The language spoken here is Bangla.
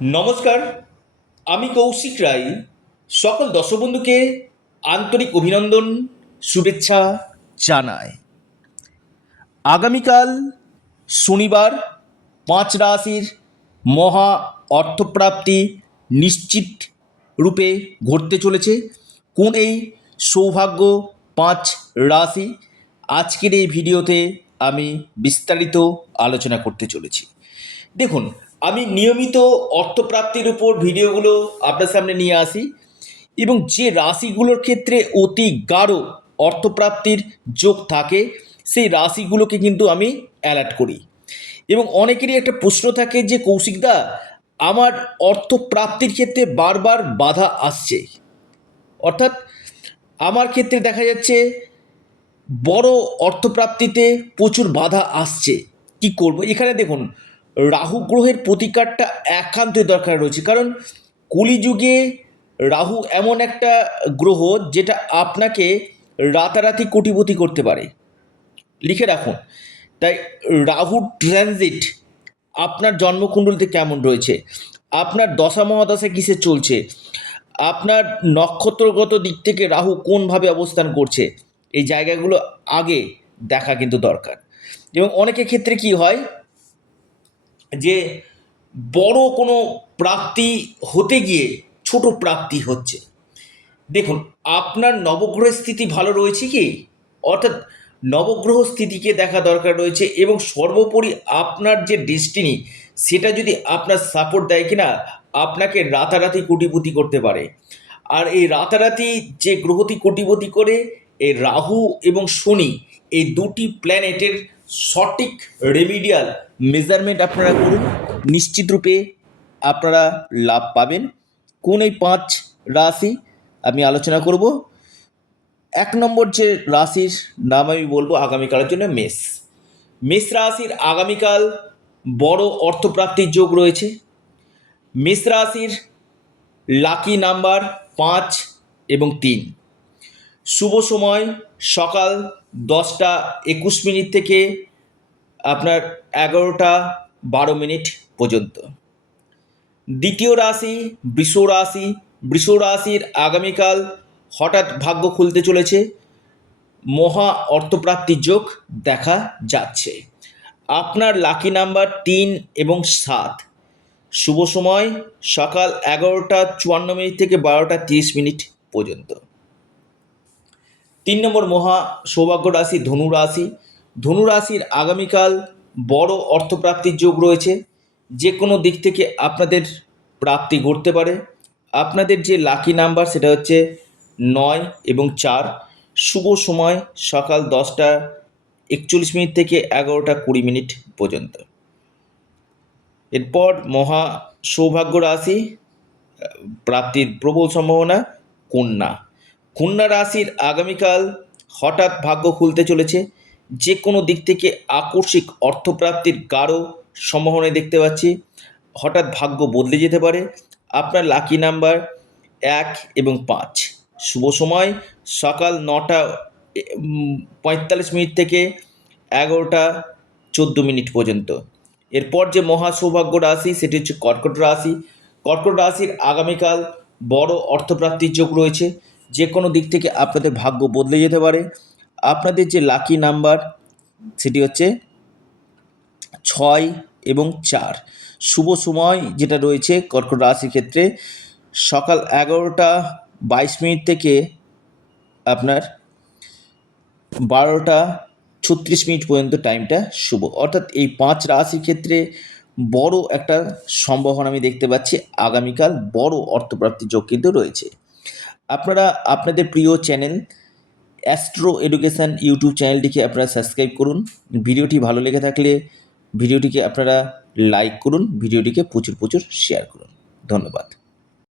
নমস্কার, আমি কৌশিক রায়। সকল দর্শক বন্ধুকে আন্তরিক অভিনন্দন, শুভেচ্ছা জানাই। আগামীকাল শনিবার 5 রাশির মহা অর্থপ্রাপ্তি নিশ্চিত রূপে ঘটতে চলেছে। কোন এই সৌভাগ্য 5 রাশি, আজকের এই ভিডিওতে আমি বিস্তারিত আলোচনা করতে চলেছি। দেখুন, আমি নিয়মিত অর্থপ্রাপ্তির উপর ভিডিওগুলো আপনার সামনে নিয়ে আসি এবং যে রাশিগুলোর ক্ষেত্রে অতি গাঢ় অর্থপ্রাপ্তির যোগ থাকে সেই রাশিগুলোকে কিন্তু আমি অ্যালার্ট করি। এবং অনেকেরই একটা প্রশ্ন থাকে যে কৌশিকদা, আমার অর্থপ্রাপ্তির ক্ষেত্রে বারবার বাধা আসছে, অর্থাৎ আমার ক্ষেত্রে দেখা যাচ্ছে বড় অর্থপ্রাপ্তিতে প্রচুর বাধা আসছে, কি করব। এখানে দেখুন, রাহু গ্রহের প্রতিকারটা একান্তই দরকার রয়েছে, কারণ কলিযুগে রাহু এমন একটা গ্রহ যেটা আপনাকে রাতারাতি কোটিপতি করতে পারে। লিখে রাখুন। তাই রাহু ট্রানজিট আপনার জন্মকুণ্ডলিতে কেমন রয়েছে, আপনার দশা মহাদশা কিসে চলছে, আপনার নক্ষত্রগত দিক থেকে রাহু কোনভাবে অবস্থান করছে, এই জায়গাগুলো আগে দেখা কিন্তু দরকার। এবং অনেকের ক্ষেত্রে কি হয় যে বড় কোনো প্রাপ্তি হতে গিয়ে ছোট প্রাপ্তি হচ্ছে। দেখুন, আপনার নবগ্রহের স্থিতি ভালো রয়েছে কি, অর্থাৎ নবগ্রহ স্থিতিকে দেখা দরকার রয়েছে, এবং সর্বোপরি আপনার যে ডেস্টিনি সেটা যদি আপনার সাপোর্ট দেয় কিনা আপনাকে রাতারাতি কোটিপতি করতে পারে। আর এই রাতারাতি যে গ্রহটি কোটিপতি করে, এই রাহু এবং শনি, এই দুটি প্ল্যানেটের সঠিক রেমিডিয়াল মেজারমেন্ট আপনারা করুন, নিশ্চিত রূপে আপনারা লাভ পাবেন। কোন এই 5 রাশি আমি আলোচনা করব। 1 নম্বর যে রাশির নাম আমি বলবো আগামীকালের জন্য মেষ। মেষ রাশির আগামীকাল বড় অর্থপ্রাপ্তির যোগ রয়েছে। মেষ রাশির লাকি নাম্বার 5 এবং 3। শুভ সময় সকাল 10টা 21 মিনিট থেকে আপনার 11টা 12 মিনিট পর্যন্ত। দ্বিতীয় রাশি বৃষ রাশি। বৃষ রাশির আগামীকাল হঠাৎ ভাগ্য খুলতে চলেছে, মহা অর্থপ্রাপ্তির যোগ দেখা যাচ্ছে। আপনার লাকি নাম্বার 3 এবং 7। শুভ সময় সকাল 11টা 54 মিনিট থেকে 12টা 30 মিনিট পর্যন্ত। 3 নম্বর মহা সৌভাগ্য রাশি ধনু রাশি। ধনু রাশির আগামীকাল বড় অর্থপ্রাপ্তির যোগ রয়েছে, যে কোনো দিক থেকে আপনাদের প্রাপ্তি ঘটতে পারে। আপনাদের যে লাকি নাম্বার সেটা হচ্ছে 9 এবং 4। শুভ সময় সকাল 10টা 41 মিনিট থেকে 11টা 20 মিনিট পর্যন্ত। এরপর মহা সৌভাগ্য রাশি, প্রাপ্তির প্রবল সম্ভাবনা, কন্যা। কন্যা রাশির আগামীকাল হঠাৎ ভাগ্য খুলতে চলেছে, যে কোনো দিক থেকে আকস্মিক অর্থপ্রাপ্তির গাঢ় সম্ভাবনা দেখতে পাচ্ছি। হঠাৎ ভাগ্য বদলে যেতে পারে। আপনার লাকি নাম্বার 1 এবং 5। শুভ সময় সকাল 9টা 45 মিনিট থেকে 11টা 14 মিনিট পর্যন্ত। এরপর যে মহা সৌভাগ্য রাশি সেটি হচ্ছে কর্কট রাশি। কর্কট রাশির আগামীকাল বড় অর্থপ্রাপ্তির যোগ রয়েছে, যে কোনো দিক থেকে আপনাদের ভাগ্য বদলে যেতে পারে। আপনাদের যে লাকি নাম্বার সেটি হচ্ছে 6 এবং 4। শুভ সময় যেটা রয়েছে কর্কট রাশির ক্ষেত্রে সকাল 11টা 22 মিনিট থেকে আপনার 12টা 36 মিনিট পর্যন্ত টাইমটা শুভ। অর্থাৎ এই 5 রাশির ক্ষেত্রে বড় একটা সম্ভাবনা আমি দেখতে পাচ্ছি, আগামীকাল বড় অর্থপ্রাপ্তির যোগ কিন্তু রয়েছে। আপনারা আপনাদের প্রিয় চ্যানেল অ্যাস্ট্রো এডুকেশান ইউটিউব চ্যানেলটিকে আপনারা সাবস্ক্রাইব করুন। ভিডিওটি ভালো লেগে থাকলে ভিডিওটিকে আপনারা লাইক করুন, ভিডিওটিকে প্রচুর শেয়ার করুন। ধন্যবাদ।